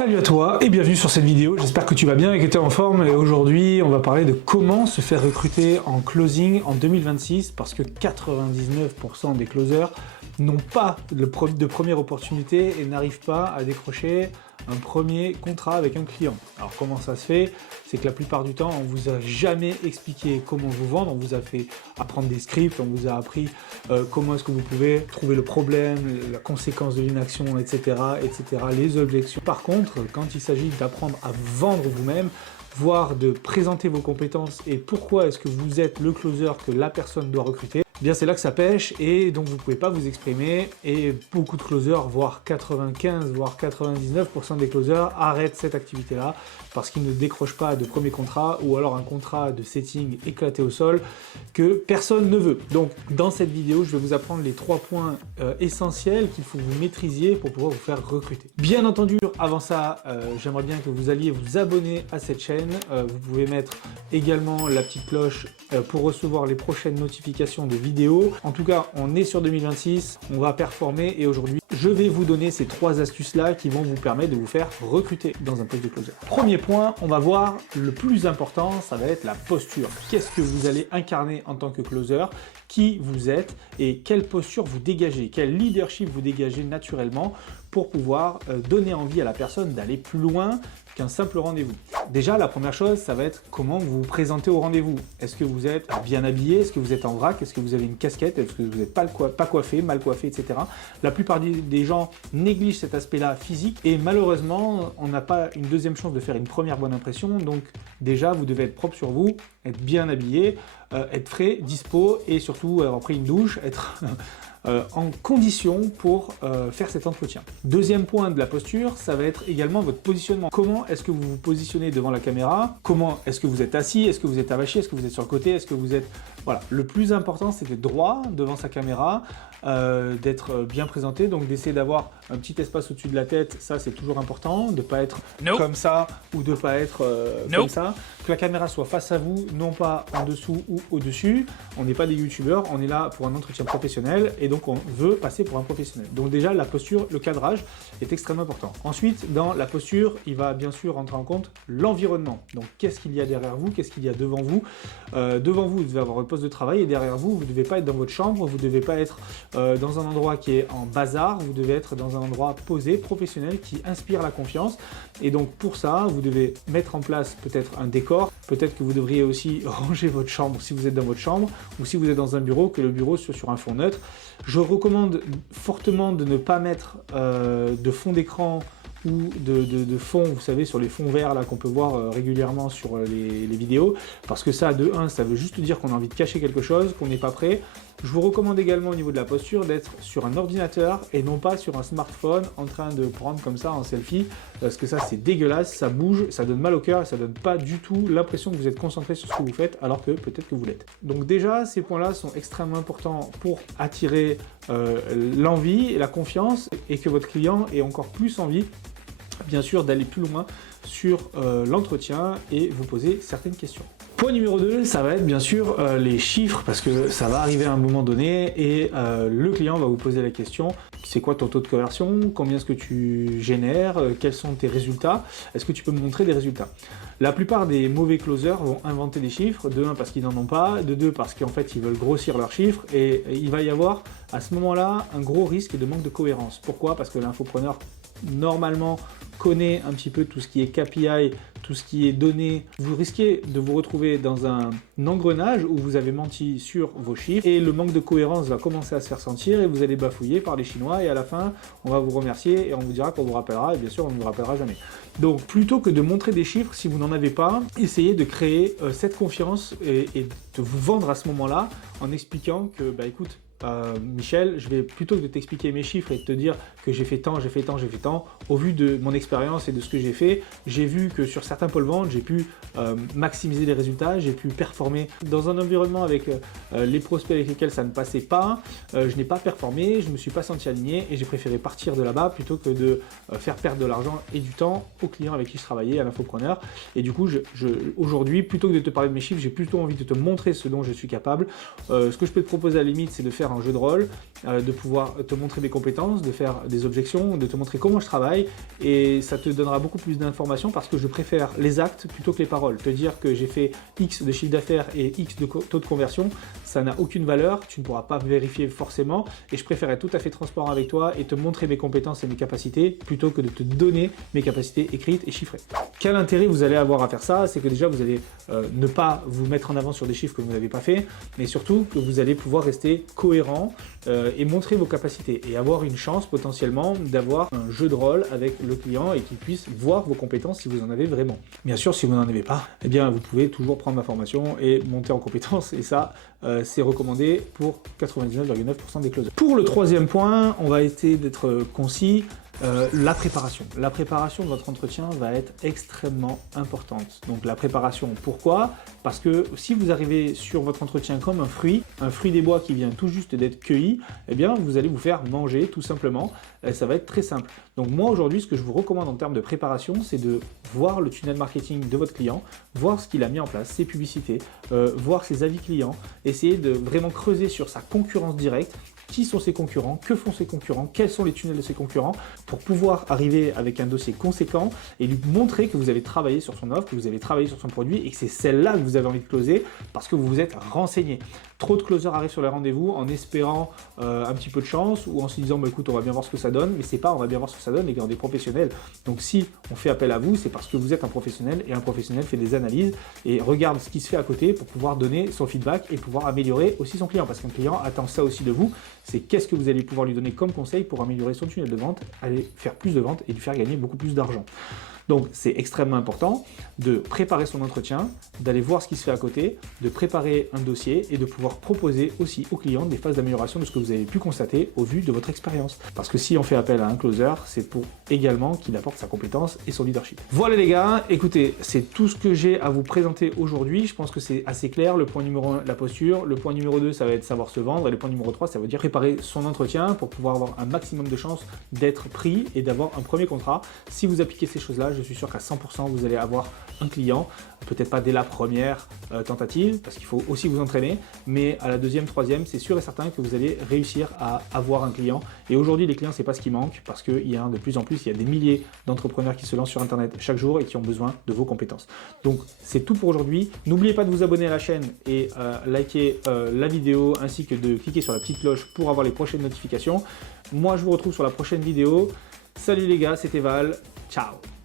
Salut à toi et bienvenue sur cette vidéo, j'espère que tu vas bien et que tu es en forme. Et aujourd'hui on va parler de comment se faire recruter en closing en 2026 parce que 99% des closers n'ont pas de première opportunité et n'arrivent pas à décrocher un premier contrat avec un client. Alors comment ça se fait? C'est que la plupart du temps on vous a jamais expliqué comment vous vendre, on vous a fait apprendre des scripts, on vous a appris comment est-ce que vous pouvez trouver le problème, la conséquence de l'inaction, etc., les objections. Par contre, quand il s'agit d'apprendre à vendre vous-même, voire de présenter vos compétences et pourquoi est-ce que vous êtes le closer que la personne doit recruter, eh bien c'est là que ça pêche et donc vous ne pouvez pas vous exprimer et beaucoup de closers, voire 95, voire 99% des closers arrêtent cette activité-là parce qu'ils ne décrochent pas de premier contrat ou alors un contrat de setting éclaté au sol que personne ne veut. Donc dans cette vidéo, je vais vous apprendre les 3 points essentiels qu'il faut que vous maîtrisiez pour pouvoir vous faire recruter. Bien entendu, avant ça, j'aimerais bien que vous alliez vous abonner à cette chaîne. Vous pouvez mettre également la petite cloche pour recevoir les prochaines notifications de vidéos. En tout cas, on est sur 2026, on va performer et aujourd'hui, je vais vous donner ces 3 astuces-là qui vont vous permettre de vous faire recruter dans un poste de closer. Premier point, on va voir le plus important, ça va être la posture. Qu'est-ce que vous allez incarner en tant que closer? Qui vous êtes et quelle posture vous dégagez, quel leadership vous dégagez naturellement pour pouvoir donner envie à la personne d'aller plus loin qu'un simple rendez-vous. Déjà, la première chose, ça va être comment vous vous présentez au rendez-vous. Est-ce que vous êtes bien habillé? Est-ce que vous êtes en vrac? Est-ce que vous avez une casquette? Est-ce que vous n'êtes pas coiffé, mal coiffé, etc. La plupart des gens négligent cet aspect-là physique et malheureusement, on n'a pas une deuxième chance de faire une première bonne impression. Donc déjà, vous devez être propre sur vous, être bien habillé, être frais, dispo et surtout avoir pris une douche, être en condition pour faire cet entretien. Deuxième point de la posture, ça va être également votre positionnement. Comment est-ce que vous vous positionnez devant la caméra? Comment est-ce que vous êtes assis? Est-ce que vous êtes avachi? Est-ce que vous êtes sur le côté? Est-ce que vous êtes... Voilà, le plus important, c'est d'être droit devant sa caméra, d'être bien présenté, donc d'essayer d'avoir un petit espace au-dessus de la tête, ça c'est toujours important, de ne pas être comme ça ou de ne pas être comme ça, que la caméra soit face à vous, non pas en dessous ou au-dessus. On n'est pas des youtubeurs, on est là pour un entretien professionnel et donc on veut passer pour un professionnel. Donc déjà la posture, le cadrage est extrêmement important. Ensuite, dans la posture, il va bien sûr rentrer en compte l'environnement. Donc qu'est-ce qu'il y a derrière vous, qu'est-ce qu'il y a devant vous? Devant vous, vous devez avoir votre poste de travail et derrière vous, vous ne devez pas être dans votre chambre, vous ne devez pas être dans un endroit qui est en bazar, vous devez être dans un endroit posé, professionnel, qui inspire la confiance. Et donc pour ça, vous devez mettre en place peut-être un décor, peut-être que vous devriez aussi ranger votre chambre si vous êtes dans votre chambre, ou si vous êtes dans un bureau, que le bureau soit sur un fond neutre. Je recommande fortement de ne pas mettre de fond d'écran ou de fond, vous savez, sur les fonds verts là qu'on peut voir régulièrement sur les vidéos, parce que ça, de 1, ça veut juste dire qu'on a envie de cacher quelque chose, qu'on n'est pas prêt. Je vous recommande également au niveau de la posture d'être sur un ordinateur et non pas sur un smartphone en train de prendre comme ça en selfie, parce que ça c'est dégueulasse, ça bouge, ça donne mal au cœur et ça donne pas du tout l'impression que vous êtes concentré sur ce que vous faites alors que peut-être que vous l'êtes. Donc déjà ces points-là sont extrêmement importants pour attirer l'envie et la confiance et que votre client ait encore plus envie bien sûr d'aller plus loin sur l'entretien et vous poser certaines questions. Point numéro 2, ça va être bien sûr les chiffres parce que ça va arriver à un moment donné et le client va vous poser la question: c'est quoi ton taux de conversion? Combien est-ce que tu génères? Quels sont tes résultats? Est-ce que tu peux me montrer des résultats? La plupart des mauvais closers vont inventer des chiffres, de 1 parce qu'ils n'en ont pas, de 2 parce qu'en fait ils veulent grossir leurs chiffres et il va y avoir à ce moment-là un gros risque de manque de cohérence. Pourquoi? Parce que l'infopreneur normalement connaît un petit peu tout ce qui est KPI, tout ce qui est donné. Vous risquez de vous retrouver dans un engrenage où vous avez menti sur vos chiffres et le manque de cohérence va commencer à se faire sentir et vous allez bafouiller par les Chinois et à la fin on va vous remercier et on vous dira qu'on vous rappellera et bien sûr on ne vous rappellera jamais. Donc plutôt que de montrer des chiffres si vous n'en avez pas, essayez de créer cette confiance et de vous vendre à ce moment-là en expliquant que bah écoute, Michel, je vais plutôt que de t'expliquer mes chiffres et de te dire que j'ai fait tant, au vu de mon expérience et de ce que j'ai fait, j'ai vu que sur certains pôles vente, j'ai pu maximiser les résultats, j'ai pu performer dans un environnement avec les prospects avec lesquels ça ne passait pas, je n'ai pas performé, je ne me suis pas senti aligné et j'ai préféré partir de là-bas plutôt que de faire perdre de l'argent et du temps aux clients avec qui je travaillais, à l'infopreneur. Et du coup, aujourd'hui, plutôt que de te parler de mes chiffres, j'ai plutôt envie de te montrer ce dont je suis capable. Ce que je peux te proposer à la limite, c'est de faire faire un jeu de rôle, de pouvoir te montrer mes compétences, de faire des objections, de te montrer comment je travaille, et ça te donnera beaucoup plus d'informations parce que je préfère les actes plutôt que les paroles. Te dire que j'ai fait X de chiffre d'affaires et X de taux de conversion, ça n'a aucune valeur, tu ne pourras pas vérifier forcément, et je préfère être tout à fait transparent avec toi et te montrer mes compétences et mes capacités plutôt que de te donner mes capacités écrites et chiffrées. Quel intérêt vous allez avoir à faire ça? C'est que déjà vous allez ne pas vous mettre en avant sur des chiffres que vous n'avez pas fait, mais surtout que vous allez pouvoir rester cohérent et montrer vos capacités et avoir une chance potentiellement d'avoir un jeu de rôle avec le client et qu'il puisse voir vos compétences si vous en avez vraiment. Bien sûr, si vous n'en avez pas, eh bien vous pouvez toujours prendre ma formation et monter en compétences, et ça c'est recommandé pour 99,9% des closers. Pour le troisième point, on va essayer d'être concis. La préparation. La préparation de votre entretien va être extrêmement importante. Donc la préparation, pourquoi? Parce que si vous arrivez sur votre entretien comme un fruit des bois qui vient tout juste d'être cueilli, eh bien vous allez vous faire manger tout simplement. Ça va être très simple. Donc moi aujourd'hui, ce que je vous recommande en termes de préparation, c'est de voir le tunnel marketing de votre client, voir ce qu'il a mis en place, ses publicités, voir ses avis clients, essayer de vraiment creuser sur sa concurrence directe. Qui sont ses concurrents, que font ses concurrents, quels sont les tunnels de ses concurrents, pour pouvoir arriver avec un dossier conséquent et lui montrer que vous avez travaillé sur son offre, que vous avez travaillé sur son produit et que c'est celle-là que vous avez envie de closer parce que vous vous êtes renseigné. Trop de closers arrivent sur les rendez-vous en espérant un petit peu de chance ou en se disant bah, écoute, on va bien voir ce que ça donne, mais c'est pas on va bien voir ce que ça donne, les gars, on est professionnels. Donc si on fait appel à vous, c'est parce que vous êtes un professionnel et un professionnel fait des analyses et regarde ce qui se fait à côté pour pouvoir donner son feedback et pouvoir améliorer aussi son client, parce qu'un client attend ça aussi de vous. C'est qu'est-ce que vous allez pouvoir lui donner comme conseil pour améliorer son tunnel de vente, aller faire plus de ventes et lui faire gagner beaucoup plus d'argent. Donc c'est extrêmement important de préparer son entretien, d'aller voir ce qui se fait à côté, de préparer un dossier et de pouvoir proposer aussi aux clients des phases d'amélioration de ce que vous avez pu constater au vu de votre expérience. Parce que si on fait appel à un closer, c'est pour également qu'il apporte sa compétence et son leadership. Voilà les gars, écoutez, c'est tout ce que j'ai à vous présenter aujourd'hui. Je pense que c'est assez clair. Le point numéro 1, la posture. Le point numéro 2, ça va être savoir se vendre. Et le point numéro 3, ça veut dire préparer son entretien pour pouvoir avoir un maximum de chances d'être pris et d'avoir un premier contrat. Si vous appliquez ces choses-là, je suis sûr qu'à 100% vous allez avoir un client, peut-être pas dès la première tentative, parce qu'il faut aussi vous entraîner, mais à la deuxième, troisième, c'est sûr et certain que vous allez réussir à avoir un client. Et aujourd'hui, les clients, c'est pas ce qui manque, parce qu'il y a de plus en plus, il y a des milliers d'entrepreneurs qui se lancent sur Internet chaque jour et qui ont besoin de vos compétences. Donc, c'est tout pour aujourd'hui. N'oubliez pas de vous abonner à la chaîne et liker la vidéo, ainsi que de cliquer sur la petite cloche pour avoir les prochaines notifications. Moi, je vous retrouve sur la prochaine vidéo. Salut les gars, c'était Val. Ciao!